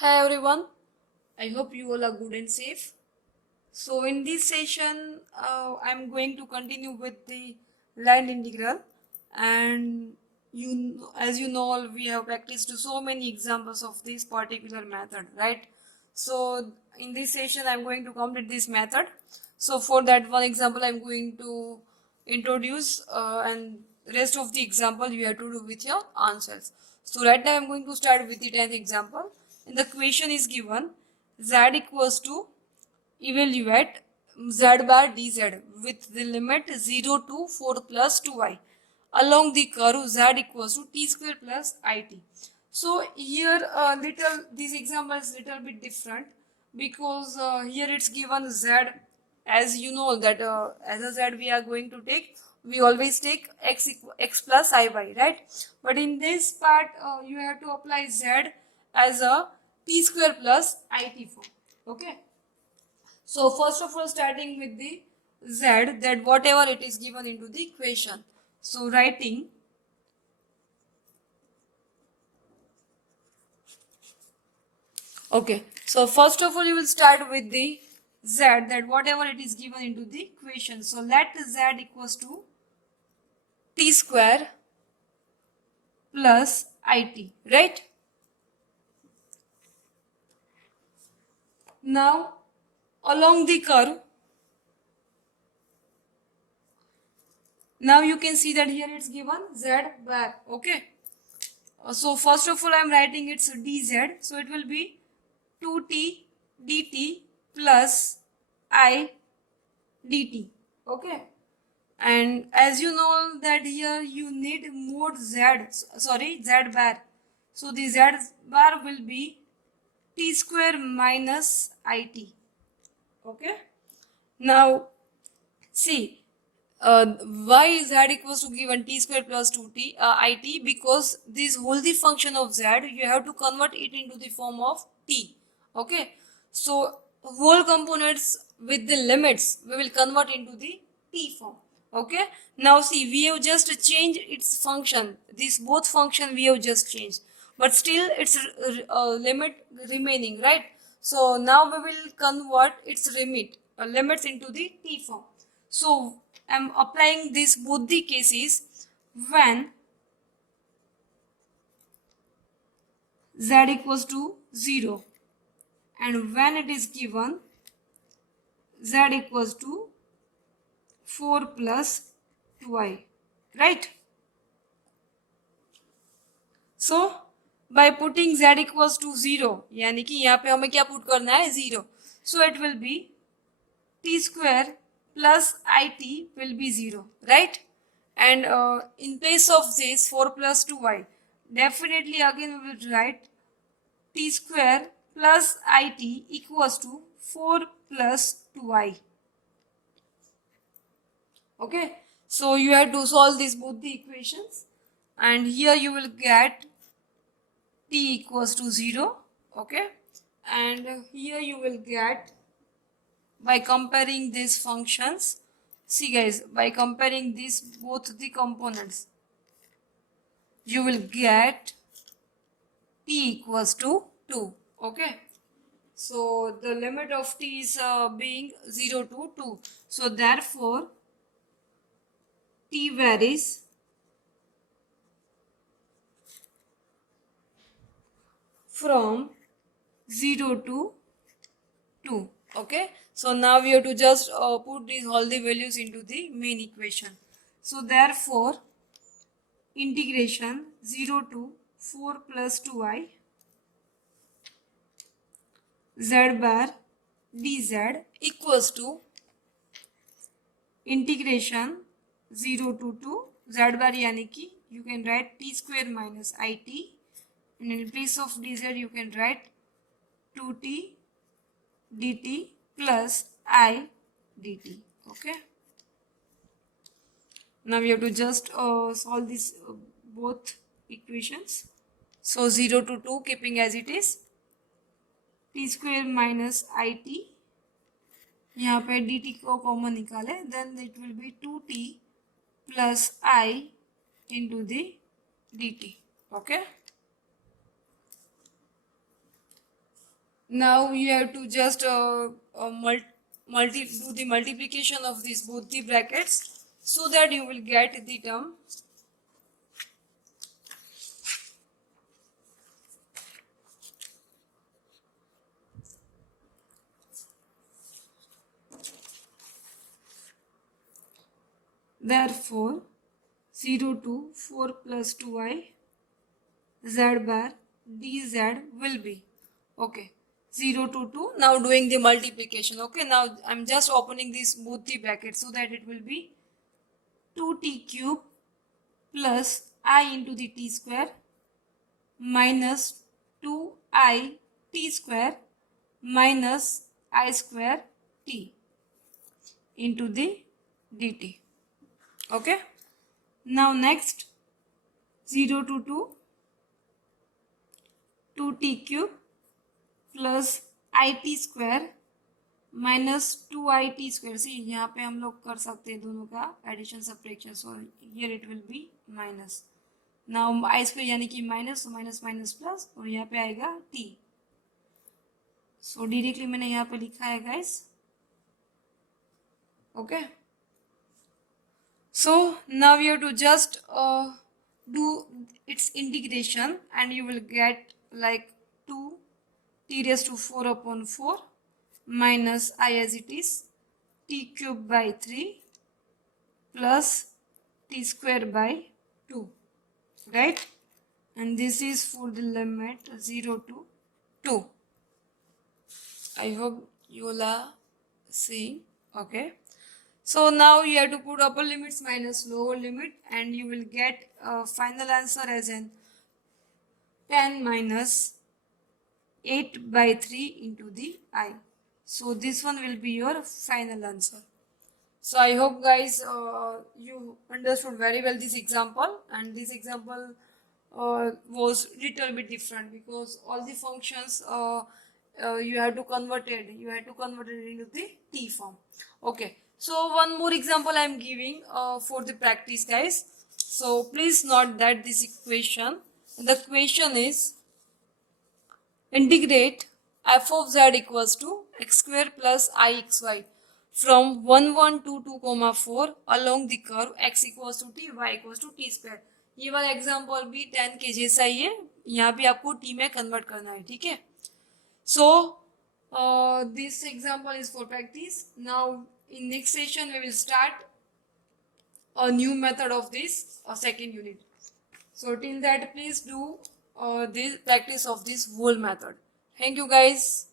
Hi everyone, I hope you all are good and safe. So in this session, I'm going to continue with the line integral, and as you know, we have practiced so many examples of this particular method, right? So in this session, I'm going to complete this method. So for that one example, I'm going to introduce and rest of the example you have to do with your answers. So right now, I'm going to start with the 10th example. And the question is given z equals to evaluate z bar dz with the limit 0 to 4 plus 2y along the curve z equals to t square plus it. So here this example is little bit different because here it's given z, as you know that as a z we are going to take, we always take x plus iy, right? But in this part you have to apply z as a t square plus it form. Okay, so first of all, starting with the z, that whatever it is given into the equation. So writing okay. So first of all, you will start with the z, that whatever it is given into the equation. So let z equals to t square plus it, right? Now along the curve, now you can see that here it's given z bar. Okay. So first of all, I am writing it's dz. So it will be 2t dt plus I dt. Okay. And as you know that here you need mod z, sorry, z bar. So the z bar will be t square minus it. Okay. Now see, why z equals to given t square plus 2t it, because this whole the function of z you have to convert it into the form of t. Okay, so whole components with the limits we will convert into the t form. Okay, now see, we have just changed its function, this both function we have just changed, but still its limit remaining, right? So now we will convert its limits into the t form. So I'm applying this both the cases when z equals to 0 and when it is given z equals to 4 plus 2y, right? So by putting z equals to 0, यानी कि यहाँ पे हमें क्या put करना है 0, so it will be t square plus it will be 0, right? And in place of this 4 plus 2y, definitely again we will write t square plus it equals to 4 plus 2y. Okay, so you have to solve this both the equations, and here you will get t equals to 0. Okay, and here you will get, by comparing these functions, see guys, by comparing these both the components, you will get t equals to 2. Okay, so the limit of t is being 0 to 2, so therefore t varies from 0 to 2. Okay, so now we have to just put these all the values into the main equation. So therefore integration 0 to 4 plus 2i z bar dz equals to integration 0 to 2 z bar, यानी कि you can write t square minus it, and in place of dz you can write 2t dt plus I dt. Okay, now we have to just solve this both equations. So 0 to 2 keeping as it is, t square minus it, यहाँ पे dt को common निकाले, then it will be 2t plus I into the dt. Okay, Now you have to just do the multiplication of these both the brackets, so that you will get the term. Therefore 0 to 4 plus 2i z bar dz will be, okay, 0 to 2. Now doing the multiplication. Okay, now I'm just opening these both the brackets, so that it will be 2t cube plus I into the t square minus 2i t square minus I square t into the dt. Okay, now next 0 to 2, 2t cube plus I T square minus 2it square. See यहाँ पे हम लोग कर सकते हैं दोनों का addition subtraction. So here it will be minus. Now I square यानी कि माइनस, तो माइनस माइनस प्लस, और यहाँ पे आएगा t. सो डायरेक्टली मैंने यहाँ पे लिखा है guys. Okay, so now you have to just do its integration and you will get like 2 t raised to 4 upon 4 minus I as it is t cube by 3 plus t square by 2, right? And this is for the limit 0 to 2. I hope you all are seeing. Okay, so now you have to put upper limits minus lower limit, and you will get a final answer as an 10 minus 8 by 3 into the I. So this one will be your final answer. So I hope guys you understood very well this example, and this example was little bit different because all the functions you have to convert it into the t form. Okay, so one more example I am giving for the practice guys. So please note that this equation, the question is integrate f of z equals to x square plus ixy from 1 1 2 2 comma 4 along the curve x equals to t y equals to t square. ये वाला example भी 10 के जैसा ही है, यहाँ भी आपको t में कन्वर्ट करना है. ठीक है, so this example is for practice. Now in next session we will start a new method of this second unit. So till that please do this practice of this whole method. Thank you guys.